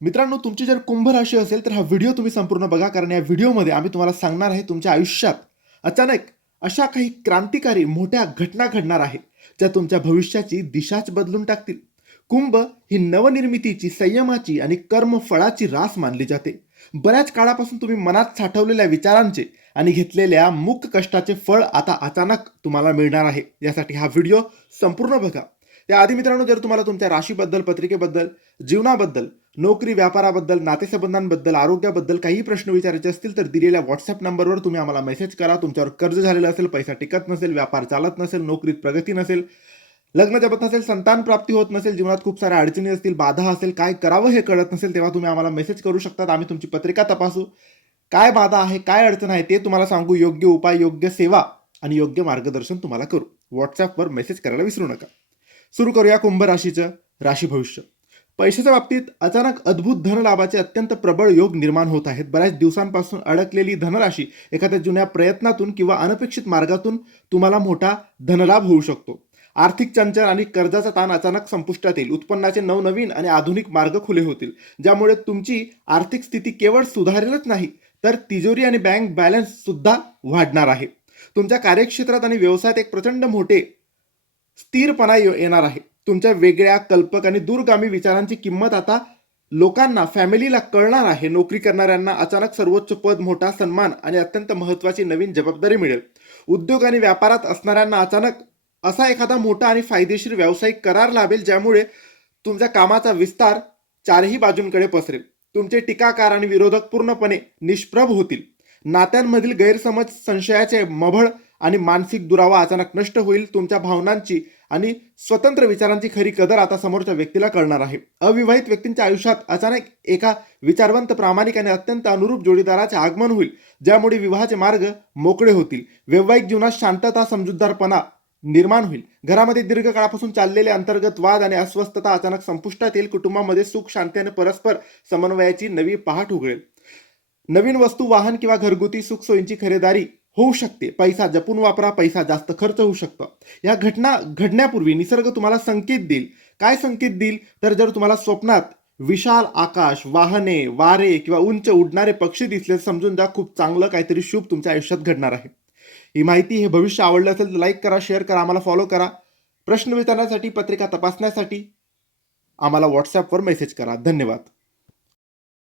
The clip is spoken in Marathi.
मित्रांनो, तुमची जर कुंभ राशी असेल तर हा व्हिडिओ तुम्ही संपूर्ण बघा, कारण या व्हिडिओमध्ये आम्ही तुम्हाला सांगणार आहे तुमच्या आयुष्यात अचानक अशा काही क्रांतिकारी मोठ्या घटना घडणार आहेत ज्या तुमच्या भविष्याची दिशाच बदलून टाकतील. कुंभ ही नवनिर्मितीची, संयमाची आणि कर्मफळाची रास मानली जाते. बऱ्याच काळापासून तुम्ही मनात साठवलेल्या विचारांचे आणि घेतलेल्या मूक कष्टाचे फळ आता अचानक तुम्हाला मिळणार आहे. यासाठी हा व्हिडिओ संपूर्ण बघा. त्याआधी मित्रांनो, जर तुम्हाला तुमच्या राशीबद्दल, पत्रिकेबद्दल, जीवनाबद्दल, नोकरी, व्यापाराबद्दल, नातेसंबंधांबद्दल, आरोग्याबद्दल काही प्रश्न विचारायचे असतील तर दिलेल्या व्हॉट्सअप नंबरवर तुम्ही आम्हाला मेसेज करा. तुमच्यावर कर्ज झालेलं असेल, पैसा टिकत नसेल, व्यापार चालत नसेल, नोकरीत प्रगती नसेल, लग्न जमत नसेल, संतान प्राप्ती होत नसेल, जीवनात खूप साऱ्या अडचणी असतील, बाधा असेल, काय करावं हे कळत नसेल, तेव्हा तुम्ही आम्हाला मेसेज करू शकतात. आम्ही तुमची पत्रिका तपासू, काय बाधा आहे, काय अडचण आहे ते तुम्हाला सांगू, योग्य उपाय, योग्य सेवा आणि योग्य मार्गदर्शन तुम्हाला करू. व्हॉट्सअपवर मेसेज करायला विसरू नका. सुरू करूया कुंभ राशीचं राशी भविष्य. पैशाच्या बाबतीत अचानक अद्भुत धनलाभाचे अत्यंत प्रबळ योग निर्माण होत आहेत. बऱ्याच दिवसांपासून अडकलेली धनराशी एखाद्या जुन्या प्रयत्नातून किंवा अनपेक्षित मार्गातून तुम्हाला मोठा धनलाभ होऊ शकतो. आर्थिक चंचल आणि कर्जाचा ताण अचानक संपुष्टात येईल. उत्पन्नाचे नवनवीन आणि आधुनिक मार्ग खुले होतील, ज्यामुळे तुमची आर्थिक स्थिती केवळ सुधारेलच नाही तर तिजोरी आणि बँक बॅलन्स सुद्धा वाढणार आहे. तुमच्या कार्यक्षेत्रात आणि व्यवसायात एक प्रचंड मोठे स्थिरपणा येणार आहे. तुमच्या वेगळ्या, कल्पक आणि दूरगामी विचारांची किंमत आता लोकांना, फॅमिलीला कळणार आहे. नोकरी करणाऱ्यांना अचानक सर्वोच्च पद, मोठा सन्मान आणि अत्यंत महत्त्वाची नवीन जबाबदारी मिळेल. उद्योग आणि व्यापारात असणाऱ्यांना अचानक असा एखादा मोठा आणि फायदेशीर व्यावसायिक करार लाभेल, ज्यामुळे तुमच्या कामाचा विस्तार चारही बाजूंकडे पसरेल. तुमचे टीकाकार आणि विरोधक पूर्णपणे निष्प्रभ होतील. नात्यांमधील गैरसमज, संशयाचे मभळ आणि मानसिक दुरावा अचानक नष्ट होईल. तुमच्या भावनांची आणि स्वतंत्र विचारांची खरी कदर आता समोरच्या व्यक्तीला कळणार आहे. अविवाहित व्यक्तींच्या आयुष्यात अचानक एका विचारवंत, प्रामाणिक आणि अत्यंत अनुरूप जोडीदाराचे आगमन होईल, ज्यामुळे विवाहाचे मार्ग मोकळे होतील. वैवाहिक जीवनात शांतता, समजूतदारपणा निर्माण होईल. घरामध्ये दीर्घकाळापासून चाललेले अंतर्गत वाद आणि अस्वस्थता अचानक संपुष्टात येईल. कुटुंबामध्ये सुख, शांती आणि परस्पर समन्वयाची नवी पहाट उघडेल. नवीन वस्तू, वाहन किंवा घरगुती सुखसोयींची खरेदारी होऊ शकते. पैसा जपून वापरा, पैसा जास्त खर्च होऊ शकतो. या घटना घडण्यापूर्वी निसर्ग तुम्हाला संकेत देईल. काय संकेत देईल तर जर तुम्हाला स्वप्नात विशाल आकाश, वाहने, वारे किंवा उंच उडणारे पक्षी दिसले, समजून जा खूप चांगलं काहीतरी शुभ तुमच्या आयुष्यात घडणार आहे. ही माहिती, हे भविष्य आवडलं असेल तर लाईक करा, शेअर करा, आम्हाला फॉलो करा. प्रश्न विचारण्यासाठी, पत्रिका तपासण्यासाठी आम्हाला व्हॉट्सअपवर मेसेज करा. धन्यवाद.